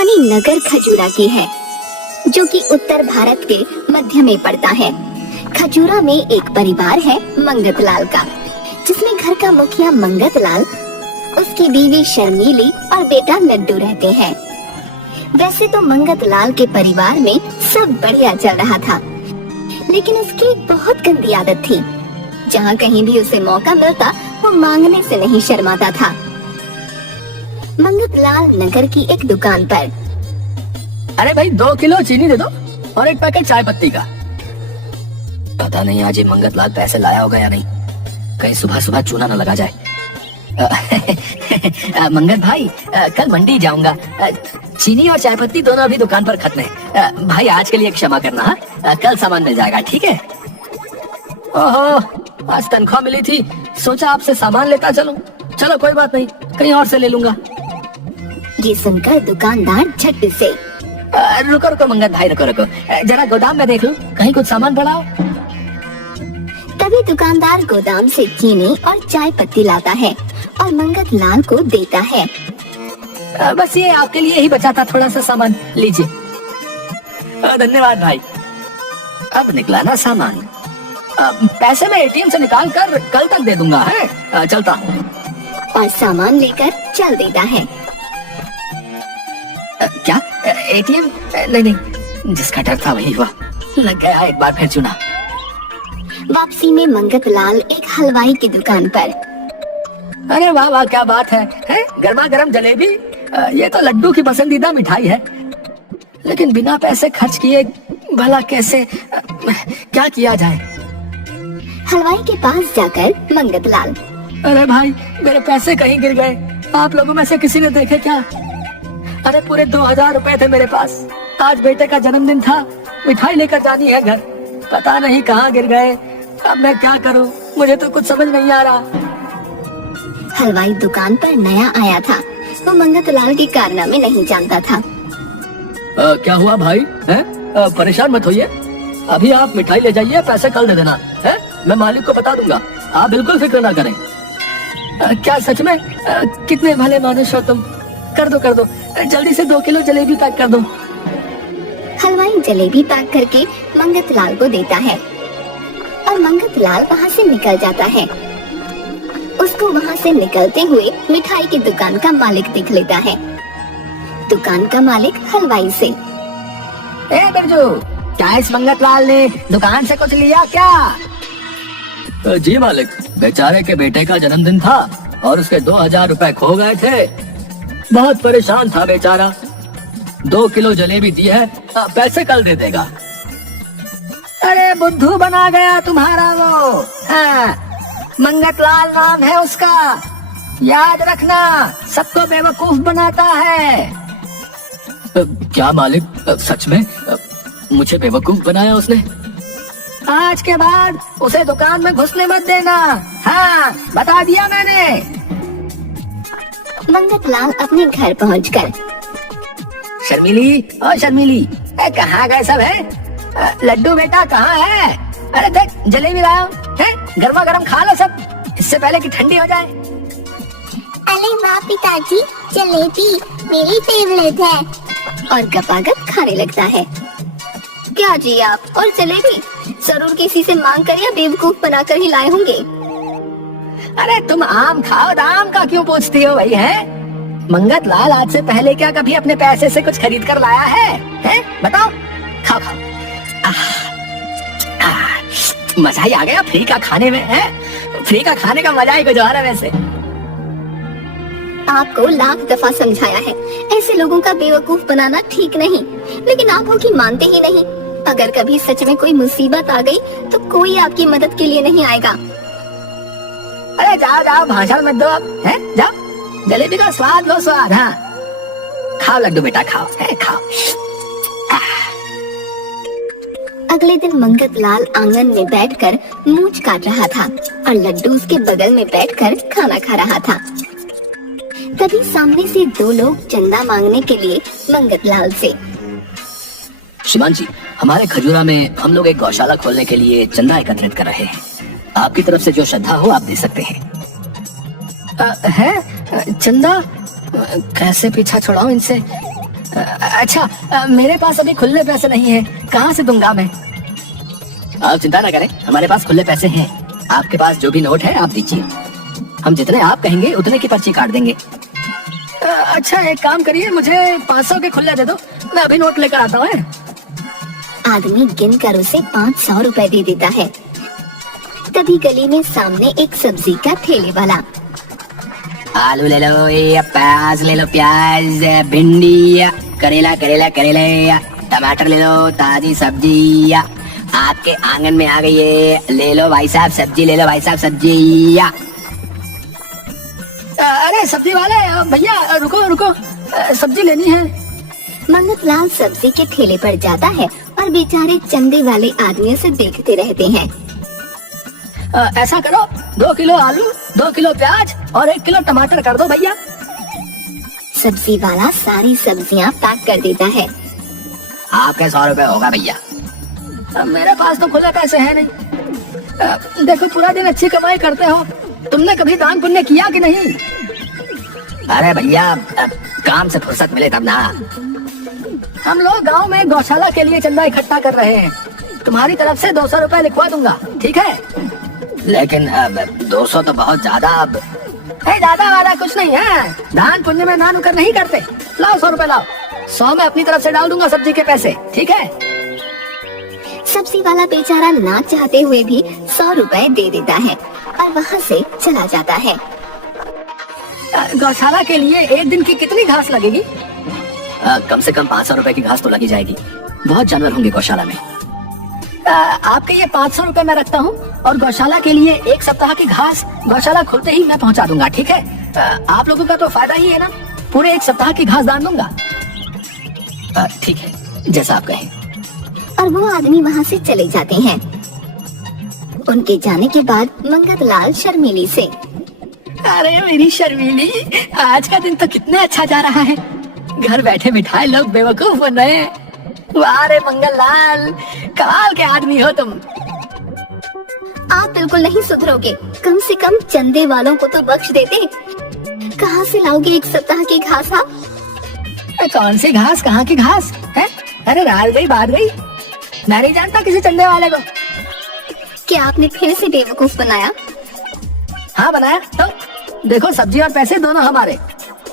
कहानी नगर खजूरा की है, जो कि उत्तर भारत के मध्य में पड़ता है। खजूरा में एक परिवार है मंगत लाल का, जिसमें घर का मुखिया मंगत लाल, उसकी बीवी शर्मीली और बेटा लड्डू रहते हैं। वैसे तो मंगत लाल के परिवार में सब बढ़िया चल रहा था, लेकिन उसकी एक बहुत गंदी आदत थी। जहाँ कहीं भी उसे मौका मिलता वो मांगने से नहीं शर्माता था। मंगत लाल नगर की एक दुकान पर, अरे भाई 2 किलो चीनी दे दो और 1 पैकेट चाय पत्ती का। पता नहीं आज ये मंगत लाल पैसे लाया होगा या नहीं, कहीं सुबह सुबह चूना न लगा जाए। मंगत भाई, कल मंडी जाऊंगा। चीनी और चाय पत्ती दोनों अभी दुकान पर खत्म है। भाई आज के लिए क्षमा करना, कल सामान मिल जाएगा, ठीक है? ओहो, आज तनख्वाह मिली थी, सोचा आपसे सामान लेता चलूं। चलो कोई बात नहीं, कहीं और से ले लूंगा। ये सुनकर दुकानदार झट से, रुको रुको मंगत भाई, रुको, जरा गोदाम में देख लूं, कहीं कुछ सामान पड़ा हो। तभी दुकानदार गोदाम से चीनी और चाय पत्ती लाता है और मंगत लाल को देता है। बस ये आपके लिए ही बचा था थोड़ा सा सामान, लीजिए। धन्यवाद भाई। अब निकला ना सामान, पैसे मैं एटीएम से निकाल कर कल तक दे दूंगा, है? चलता हूँ। और सामान लेकर चल देता है। क्या एटीएम? नहीं, जिसका डर था वही हुआ, लग गया एक बार फिर चुना। वापसी में मंगत लाल एक हलवाई की दुकान पर, अरे वाह वाह, क्या बात है? गर्मा गर्म जलेबी। ये तो लड्डू की पसंदीदा मिठाई है, लेकिन बिना पैसे खर्च किए भला कैसे, क्या किया जाए? हलवाई के पास जाकर मंगत लाल, अरे भाई मेरे पैसे कहीं गिर गए, आप लोगों में से किसी ने देखे क्या? अरे पूरे 2000 रुपए थे मेरे पास, आज बेटे का जन्मदिन था, मिठाई लेकर जानी है घर, पता नहीं कहाँ गिर गए। अब मैं क्या करूं, मुझे तो कुछ समझ नहीं आ रहा। हलवाई दुकान पर नया आया था, वो मंगत लाल के कारनामे नहीं जानता था। क्या हुआ भाई? परेशान मत होइए, अभी आप मिठाई ले जाइए, पैसे कल दे देना, है? मैं मालिक को बता दूंगा, आप बिल्कुल फिक्र ना करें। क्या सच में? कितने भले मानुष हो तुम। कर दो, जल्दी से 2 किलो जलेबी पैक कर दो। हलवाई जलेबी पैक करके मंगत लाल को देता है और मंगत लाल वहाँ से निकल जाता है। उसको वहाँ से निकलते हुए मिठाई की दुकान का मालिक दिख लेता है। दुकान का मालिक हलवाई से, ए बिरजू, क्या इस मंगत लाल ने दुकान से कुछ लिया क्या? जी मालिक, बेचारे के बेटे का जन्मदिन था और उसके 2000 रुपए खो गए थे, बहुत परेशान था बेचारा। 2 किलो जलेबी दी है, पैसे कल दे देगा। अरे बुद्धू बना गया तुम्हारा वो, मंगत लाल नाम है उसका, याद रखना, सबको बेवकूफ बनाता है। क्या मालिक, सच में मुझे बेवकूफ बनाया उसने? आज के बाद उसे दुकान में घुसने मत देना, हाँ बता दिया मैंने। मंगत लाल अपने घर पहुंचकर, शर्मिली, ओ शर्मिली, कहाँ गए सब है? लड्डू बेटा कहाँ है? अरे देख जलेबी लाया हूं, है? गर्मा गर्म खा लो सब, इससे पहले कि ठंडी हो जाए। अरे वाह पिताजी, जलेबी मेरी फेवरेट है। और गपागप खाने लगता है। क्या जी आप, और जलेबी जरूर किसी से मांग कर या बेवकूफ बनाकर ही लाए होंगे। अरे तुम आम खाओ, दाम का क्यों पूछती हो भाई? है मंगत लाल आज से पहले क्या कभी अपने पैसे से कुछ खरीद कर लाया है? बताओ, खाओ। मजा ही आ गया फ्री का खाने में, है? फ्री का खाने का मजा ही कुछ और है वैसे। आपको लाख दफा समझाया है, ऐसे लोगों का बेवकूफ बनाना ठीक नहीं, लेकिन आप हो कि मानते ही नहीं। अगर कभी सच में कोई मुसीबत आ गई तो कोई आपकी मदद के लिए नहीं आएगा। अरे जाओ, भाषण मत दो अब, है? जाओ, जलेबी का स्वाद लो, स्वाद। हाँ खाओ लड्डू बेटा, खाओ, खाओ। अगले दिन मंगत लाल आंगन में बैठकर मूंछ काट रहा था और लड्डू उसके बगल में बैठकर खाना खा रहा था। तभी सामने से 2 लोग चंदा मांगने के लिए मंगत लाल से, श्रीमान जी, हमारे खजूरा में हम लोग एक गौशाला खोलने के लिए चंदा एकत्रित कर रहे हैं, आपकी तरफ से जो श्रद्धा हो आप दे सकते हैं। है चंदा, कैसे पीछा छुड़ाऊं इनसे? अच्छा, मेरे पास अभी खुले पैसे नहीं है, कहाँ से दूंगा मैं? आप चिंता ना करें, हमारे पास खुले पैसे हैं। आपके पास जो भी नोट है आप दीजिए, हम जितने आप कहेंगे उतने की पर्ची काट देंगे। अच्छा, एक काम करिए, मुझे 500 के खुले दे दो, मैं अभी नोट लेकर आता हूँ। आदमी गिन कर उसे 500 रुपए दे देता है। तभी गली में सामने एक सब्जी का ठेले वाला, आलू ले लो, या प्याज ले लो, प्याज, भिंडी, करेला करेला करेला, टमाटर ले लो, ताजी सब्जी आपके आंगन में आ गई है, ले लो भाई साहब सब्जी, ले लो भाई साहब सब्जी। अरे सब्जी वाले भैया, रुको रुको, सब्जी लेनी है। मंगतलाल सब्जी के ठेले पर जाता है और बेचारे चंदे वाले आदमियों से देखते रहते हैं। ऐसा करो, 2 किलो आलू, 2 किलो प्याज और 1 किलो टमाटर कर दो भैया। सब्जी वाला सारी सब्जियां पैक कर देता है। आपके 100 रुपए होगा भैया। मेरे पास तो खुले पैसे हैं नहीं। देखो, पूरा दिन अच्छी कमाई करते हो, तुमने कभी दान पुण्य किया कि नहीं? अरे भैया, काम से फुर्सत मिले तब ना। हम लोग गांव में गौशाला के लिए चंदा इकट्ठा कर रहे हैं, तुम्हारी तरफ से 200 रुपए लिखवा दूंगा, ठीक है? लेकिन अब 200 तो बहुत ज्यादा। अब ज्यादा वाला कुछ नहीं है, दान पुण्य में ना नुकर नहीं करते। लाओ 100 रुपए लाओ, 100 मैं अपनी तरफ से डाल दूंगा सब्जी के पैसे, ठीक है? सब्जी वाला बेचारा ना चाहते हुए भी 100 रुपए दे देता है और वहाँ से चला जाता है। गौशाला के लिए एक दिन की कितनी घास लगेगी? कम से कम 500 रुपए की घास तो लगी जाएगी, बहुत जानवर होंगे गौशाला में। आपके ये 500 रुपए मैं रखता हूँ और गौशाला के लिए 1 सप्ताह की घास गौशाला खुलते ही मैं पहुँचा दूंगा, ठीक है? आप लोगों का तो फायदा ही है ना, पूरे 1 सप्ताह की घास दान दूंगा। ठीक है, जैसा आप कहें। और वो आदमी वहाँ से चले जाते हैं। उनके जाने के बाद मंगतलाल शर्मीली से, अरे मेरी शर्मीली, आज का दिन तो कितना अच्छा जा रहा है, घर बैठे बिठाए लोग बेवकूफ बन रहे हैं। वाह रे मंगललाल, कमाल के आदमी हो तुम। आप बिल्कुल नहीं सुधरोगे, कम से कम चंदे वालों को तो बख्श देते। कहाँ से लाओगे 1 सप्ताह की घास आप? कौन सी घास, कहाँ की घास है? अरे रात गई बात गई, मैं नहीं जानता किसी चंदे वाले को। क्या आपने फिर से बेवकूफ बनाया? हाँ बनाया तो। देखो, सब्जी और पैसे दोनों हमारे,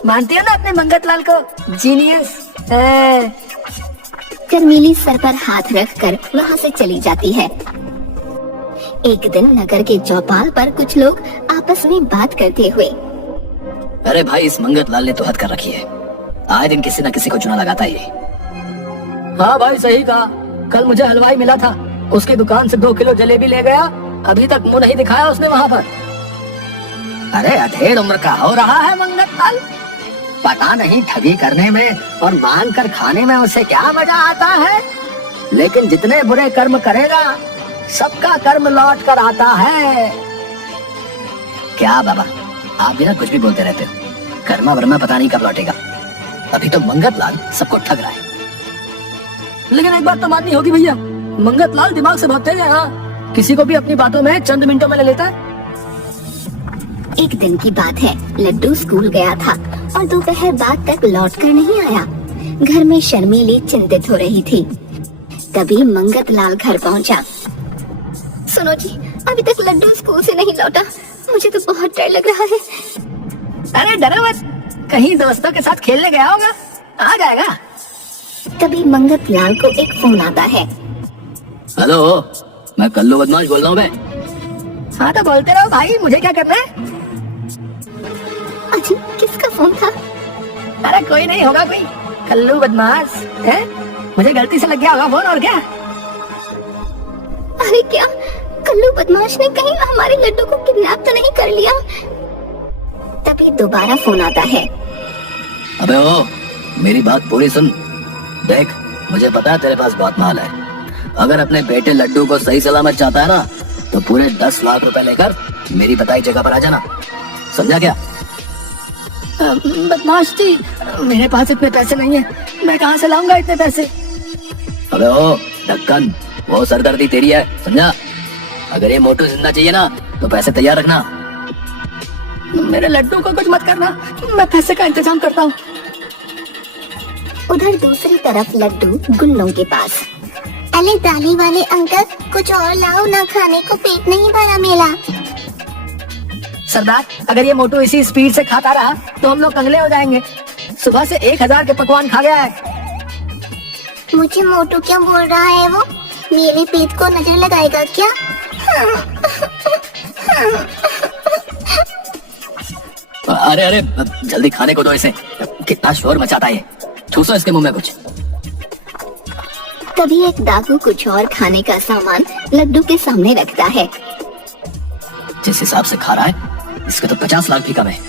मानती हो ना अपने मंगतलाल को? जीनियस। शर्मीली सर पर हाथ रखकर वहाँ से चली जाती है। एक दिन नगर के चौपाल पर कुछ लोग आपस में बात करते हुए, अरे भाई, इस मंगतलाल ने तो हद कर रखी है, आए दिन किसी न किसी को चुना लगाता ही। हाँ भाई, सही कहा। कल मुझे हलवाई मिला था, उसकी दुकान से 2 किलो जलेबी ले गया, अभी तक मुंह नहीं दिखाया उसने वहाँ पर। अरे अधेड़ उम्र का हो रहा है मंगतलाल, पता नहीं ठगी करने में और मांग कर खाने में उसे क्या मजा आता है, लेकिन जितने बुरे कर्म करेगा सबका कर्म लौट कर आता है। क्या बाबा, आप भी ना कुछ भी बोलते रहते हो, कर्मा वर्मा पता नहीं कब लौटेगा। अभी तो मंगतलाल सबको ठग रहा है। लेकिन एक बात तो माननी होगी भैया, मंगतलाल दिमाग से बहुत तेज है। हाँ, किसी को भी अपनी बातों में चंद मिनटों में ले लेता है। एक दिन की बात है, लड्डू स्कूल गया था और दोपहर बाद तक लौटकर नहीं आया। घर में शर्मीली चिंतित हो रही थी। तभी मंगतलाल घर पहुंचा। सुनो जी, अभी तक लड्डू स्कूल से नहीं लौटा, मुझे तो बहुत डर लग रहा है। अरे डरो मत, कहीं दोस्तों के साथ खेलने गया होगा, आ जाएगा। तभी मंगतलाल को एक फोन आता है। हेलो, मैं कल्लू बदमाश बोल रहा हूँ मैं। हाँ तो बोलते रहो भाई, मुझे क्या करना है? अजी, किसका फोन था? अरे कोई नहीं होगा, कोई कल्लू बदमाश है, मुझे गलती से लग गया होगा फोन, और क्या? अरे क्या कल्लू बदमाश ने कहीं हमारे लड्डू को किडनैप तो नहीं कर लिया? तभी दोबारा फोन आता है। अबे ओ, मेरी बात पूरी सुन। देख, मुझे पता है तेरे पास बहुत माल है, अगर अपने बेटे लड्डू को सही सलामत चाहता है ना, तो पूरे 10 लाख रुपए लेकर मेरी बताई जगह पर आ जाना, समझा क्या? बदमाश जी, मेरे पास इतने पैसे नहीं है, मैं कहाँ से लाऊंगा इतने पैसे? अबे ओ ढक्कन, वो सरदर्दी तेरी है, समझा? अगर ये मोटू जिंदा चाहिए ना, तो पैसे तैयार रखना। मेरे लड्डू को कुछ मत करना, मैं पैसे का इंतजाम करता हूँ। उधर दूसरी तरफ लड्डू गुल्लों के पास। अरे दाली वाले अंकल, कुछ और लाओ ना, खाने को पेट नहीं भरा मेरा। सरदार, अगर ये मोटू इसी स्पीड से खाता रहा तो हम लोग कंगले हो जाएंगे। सुबह से 1000 के पकवान खा गया है। मुझे मोटू क्यों बोल रहा है वो? मेरे पेट को नजर लगाएगा क्या? अरे अरे, जल्दी खाने को दो इसे, कितना शोर मचाता है। ठूसो इसके मुंह में कुछ। तभी एक डाकू कुछ और खाने का सामान लड्डू के सामने रखता है। जिस हिसाब से खा रहा है इसके तो 50 लाख भी कम है।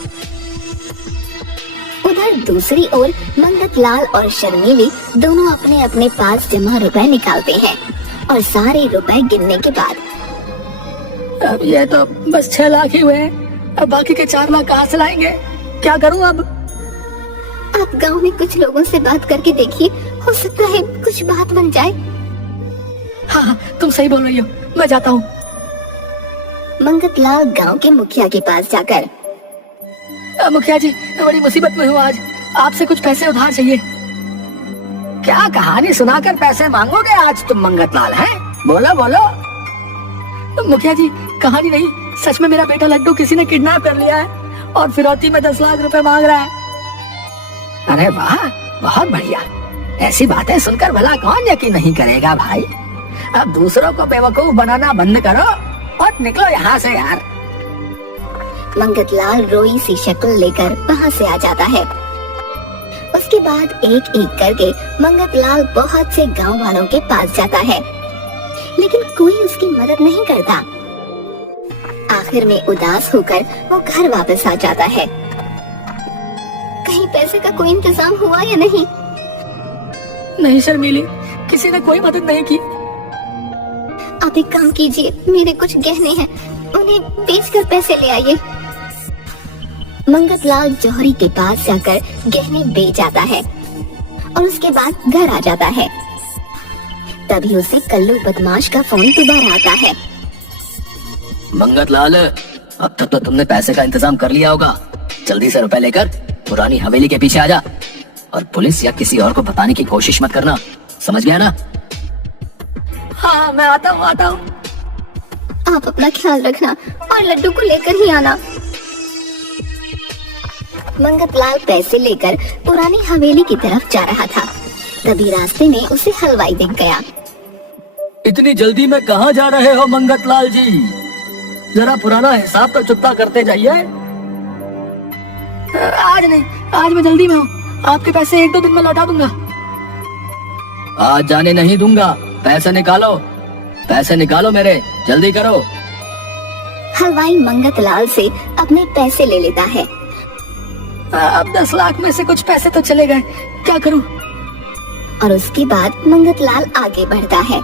उधर दूसरी ओर मंगतलाल और शर्मीली दोनों अपने अपने पास जमा रुपए निकालते हैं और सारे रुपए गिनने के बाद अब ये तो बस 6 लाख ही हुए हैं। अब बाकी के 4 लाख कहाँ से लाएंगे? क्या करूं अब? आप गांव में कुछ लोगों से बात करके देखिए, हो सकता है कुछ बात बन जाए। हाँ हाँ, तुम सही बोल रही हो, मैं जाता हूँ। मंगतलाल गांव के मुखिया के पास जाकर, मुखिया जी, बड़ी मुसीबत में हूँ आज, आपसे कुछ पैसे उधार चाहिए। क्या कहानी सुनाकर पैसे मांगोगे आज तुम मंगतलाल, हैं? बोलो बोलो। मुखिया जी, कहानी नहीं, सच में मेरा बेटा लड्डू किसी ने किडनैप कर लिया है और फिरौती में 10 लाख रुपए मांग रहा है। अरे वाह, बहुत बढ़िया। ऐसी बातें सुनकर भला कौन यकीन नहीं करेगा भाई। अब दूसरों को बेवकूफ बनाना बंद करो और निकलो यहाँ से यार। मंगतलाल रोई सी शक्ल लेकर वहाँ से आ जाता है। उसके बाद एक एक करके मंगतलाल बहुत से गांव वालों के पास जाता है, लेकिन कोई उसकी मदद नहीं करता। आखिर में उदास होकर वो घर वापस आ जाता है। कहीं पैसे का कोई इंतजाम हुआ या नहीं? नहीं शर्मीली, किसी ने कोई मदद नहीं की। आप एक काम कीजिए, मेरे कुछ गहने हैं, उन्हें बेचकर पैसे ले आइए। मंगतलाल जौहरी के पास जाकर गहने बेच आता है और उसके बाद घर आ जाता है। तभी उसे कल्लू बदमाश का फोन दोबारा आता है। मंगतलाल, अब तक तो तुमने पैसे का इंतजाम कर लिया होगा। जल्दी से रुपए लेकर पुरानी हवेली के पीछे आ जा और पुलिस या किसी और को बताने की कोशिश मत करना, समझ गया ना? हाँ, मैं आता हूँ। आप अपना ख्याल रखना और लड्डू को लेकर ही आना। मंगतलाल पैसे लेकर पुरानी हवेली की तरफ जा रहा था। तभी रास्ते में उसे हलवाई दिख गया। इतनी जल्दी में कहाँ जा रहे हो मंगतलाल जी? जरा पुराना हिसाब तो चुकता करते जाइए। आज नहीं, आज मैं जल्दी में हूँ, आपके पैसे 1-2 दिन में लौटा दूंगा। आज जाने नहीं दूंगा, पैसे निकालो मेरे, जल्दी करो। हलवाई मंगतलाल से अपने पैसे ले लेता है। अब 10 लाख में से कुछ पैसे तो चले गए, क्या करूं? और उसके बाद मंगतलाल आगे बढ़ता है।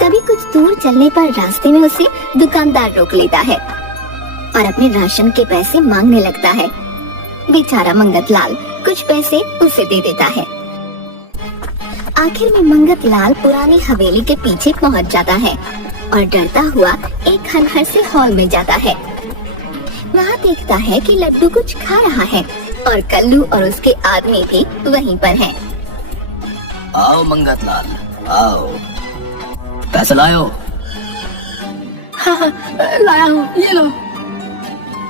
तभी कुछ दूर चलने पर रास्ते में उसे दुकानदार रोक लेता है और अपने राशन के पैसे मांगने लगता है। बेचारा मंगतलाल कुछ पैसे उसे दे देता है। आखिर में मंगतलाल पुरानी हवेली के पीछे पहुंच जाता है और डरता हुआ एक खंडहर से हॉल में जाता है। वहाँ देखता है कि लड्डू कुछ खा रहा है और कल्लू और उसके आदमी भी वहीं पर हैं। आओ मंगतलाल, आओ, पैसे लाओ। हाँ, लाया हूँ, ये लो।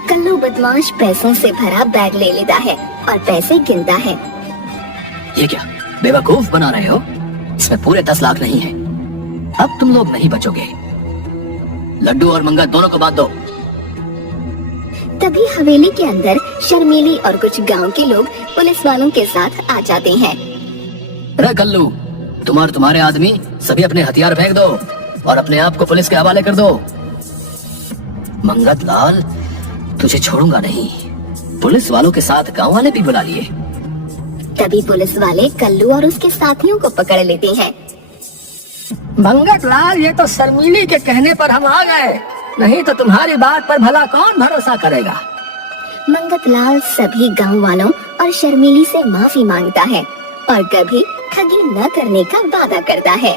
कल्लू बदमाश पैसों से भरा बैग ले लेता है और पैसे गिनता है। ये क्या बेवकूफ बना रहे हो? इसमें पूरे 10 लाख नहीं है। अब तुम लोग नहीं बचोगे। लड्डू और मंगत दोनों को बांट दो। तभी हवेली के अंदर शर्मीली और कुछ गांव के लोग पुलिस वालों के साथ आ जाते हैं। रे कल्लू, तुम और तुम्हारे आदमी सभी अपने हथियार फेंक दो और अपने आप को पुलिस के हवाले कर दो। मंगतलाल, तुझे छोड़ूंगा नहीं। पुलिस वालों के साथ गांव वाले भी बुला लिए। तभी पुलिस वाले कल्लू और उसके साथियों को पकड़ लेते हैं। मंगतलाल, ये तो शर्मीली के कहने पर हम आ गए, नहीं तो तुम्हारी बात पर भला कौन भरोसा करेगा? मंगतलाल सभी गांव वालों और शर्मीली से माफी मांगता है और कभी ठगी न करने का वादा करता है।